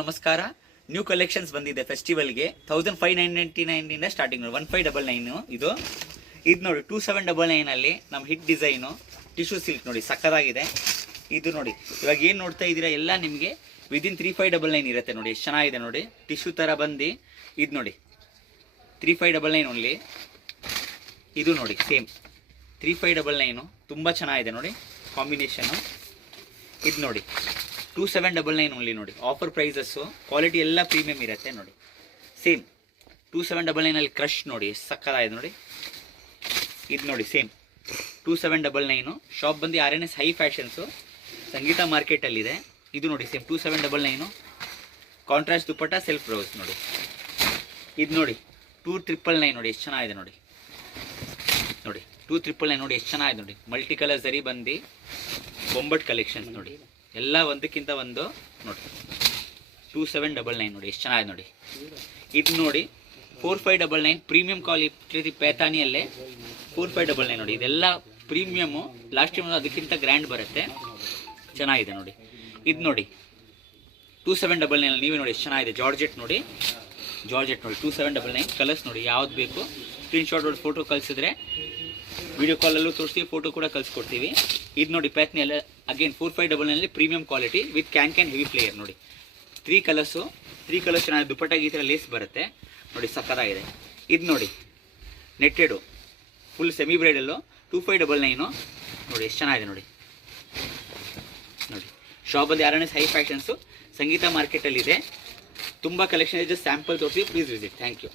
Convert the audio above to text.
ನಮಸ್ಕಾರ. New collections ಬಂದಿದೆ ಫೆಸ್ಟಿವಲ್ಗೆ. 1599 ಇಂದ ಸ್ಟಾರ್ಟಿಂಗ್ ನೋಡಿ. 1599 ಇದು ನೋಡಿ. 2799 ಅಲ್ಲಿ ನಮ್ಮ ಹಿಟ್ ಡಿಸೈನು ಟಿಶ್ಯೂ ಸಿಲ್ಕ್ ನೋಡಿ, ಸಕ್ಕದಾಗಿದೆ ಇದು ನೋಡಿ. ಇವಾಗ ಏನು ನೋಡ್ತಾ ಇದ್ದೀರಾ ಎಲ್ಲ ನಿಮಗೆ ವಿದಿನ್ 3599 ಇರುತ್ತೆ ನೋಡಿ. ಎಷ್ಟು ಚೆನ್ನಾಗಿದೆ ನೋಡಿ, ಟಿಶ್ಯೂ ಥರ ಬಂದು ಇದು ನೋಡಿ 3599 ಓನ್ಲಿ. ಇದು ನೋಡಿ ಸೇಮ್ 3599 ತುಂಬ ಚೆನ್ನಾಗಿದೆ ನೋಡಿ ಕಾಂಬಿನೇಷನ್ನು. ಇದು ನೋಡಿ 2799 ಓನ್ಲಿ ನೋಡಿ. ಆಫರ್ ಪ್ರೈಸಸ್ಸು, ಕ್ವಾಲಿಟಿ ಎಲ್ಲ ಪ್ರೀಮಿಯಮ್ ಇರುತ್ತೆ ನೋಡಿ. ಸೇಮ್ 2799 ಅಲ್ಲಿ ಕ್ರಶ್ ನೋಡಿ ಎಷ್ಟು ಸಕ್ಕದಾಗಿದೆ ನೋಡಿ. ಇದು ನೋಡಿ ಸೇಮ್ 2799. ಶಾಪ್ ಬಂದು RNS ಹೈ ಫ್ಯಾಷನ್ಸು, ಸಂಗೀತ ಮಾರ್ಕೆಟಲ್ಲಿದೆ. ಇದು ನೋಡಿ ಸೇಮ್ 2799. ಕಾಂಟ್ರಾಸ್ಟ್ ದುಪ್ಪಟ್ಟ, ಸೆಲ್ಫ್ ಬ್ರೌಸ್ ನೋಡಿ. ಇದು ನೋಡಿ 2399 ನೋಡಿ ಎಷ್ಟು ಚೆನ್ನಾಗಿದೆ ನೋಡಿ. ನೋಡಿ 2399 ನೋಡಿ ಎಷ್ಟು ಚೆನ್ನಾಗಿದೆ ನೋಡಿ. ಮಲ್ಟಿ ಕಲರ್ ಸರಿ ಬಂದು ಬೊಂಬಟ್ ಕಲೆಕ್ಷನ್ಸ್ ನೋಡಿ, ಎಲ್ಲ ಒಂದಕ್ಕಿಂತ ಒಂದು ನೋಡಿ. 2799 ನೋಡಿ ಎಷ್ಟು ಚೆನ್ನಾಗಿದೆ ನೋಡಿ. ಇದು ನೋಡಿ 4599 ಪ್ರೀಮಿಯಂ ಕ್ವಾಲಿಟಿ ಪೇತಾನಿಯಲ್ಲೇ 4599 ನೋಡಿ. ಇದೆಲ್ಲ ಪ್ರೀಮಿಯಮು. ಲಾಸ್ಟ್ ಟೈಮ್ ಅದಕ್ಕಿಂತ ಗ್ರ್ಯಾಂಡ್ ಬರುತ್ತೆ, ಚೆನ್ನಾಗಿದೆ ನೋಡಿ. ಇದು ನೋಡಿ 2799 ನೀವೇ ನೋಡಿ ಎಷ್ಟು ಚೆನ್ನಾಗಿದೆ. ಜಾರ್ಜೆಟ್ ನೋಡಿ 2799 ಕಲರ್ಸ್ ನೋಡಿ. ಯಾವ್ದು ಬೇಕು ಸ್ಕ್ರೀನ್ಶಾಟ್ ಹೊಡೆದು ಫೋಟೋ ಕಳಿಸಿದ್ರೆ ವಿಡಿಯೋ ಕಾಲಲ್ಲೂ ತೋರಿಸ್ತೀವಿ, ಫೋಟೋ ಕೂಡ ಕಳಿಸ್ಕೊಡ್ತೀವಿ. ಇದು ನೋಡಿ ಪ್ಯಾತ್ನಿ ಎಲ್ಲ again 4599 premium quality with can heavy player ನೋಡಿ. 3 ಕಲರ್ಸ್ ಚೆನ್ನಾಗಿದೆ. ದುಪ್ಪಟ್ಟಾಗಿ ಈ ಥರ ಲೇಸ್ ಬರುತ್ತೆ ನೋಡಿ, ಸಕ್ಕತ್ತಾಗಿದೆ. ಇದು ನೋಡಿ ನೆಟ್ಟೆಡು ಫುಲ್ ಸೆಮಿ ಬ್ರೈಡಲ್ಲು 2599 ನೋಡಿ ಎಷ್ಟು ಚೆನ್ನಾಗಿದೆ ನೋಡಿ. ಶಾಪ್ ಬಂದು RNS ಹೈ ಫ್ಯಾಷನ್ಸು, ಸಂಗೀತ ಮಾರ್ಕೆಟಲ್ಲಿದೆ. ತುಂಬ ಕಲೆಕ್ಷನ್ ಇದೆ. ಜಸ್ಟ್ ಸ್ಯಾಂಪಲ್ ತೋರಿಸಿ, ಪ್ಲೀಸ್ ವಿಸಿಟ್. Thank you.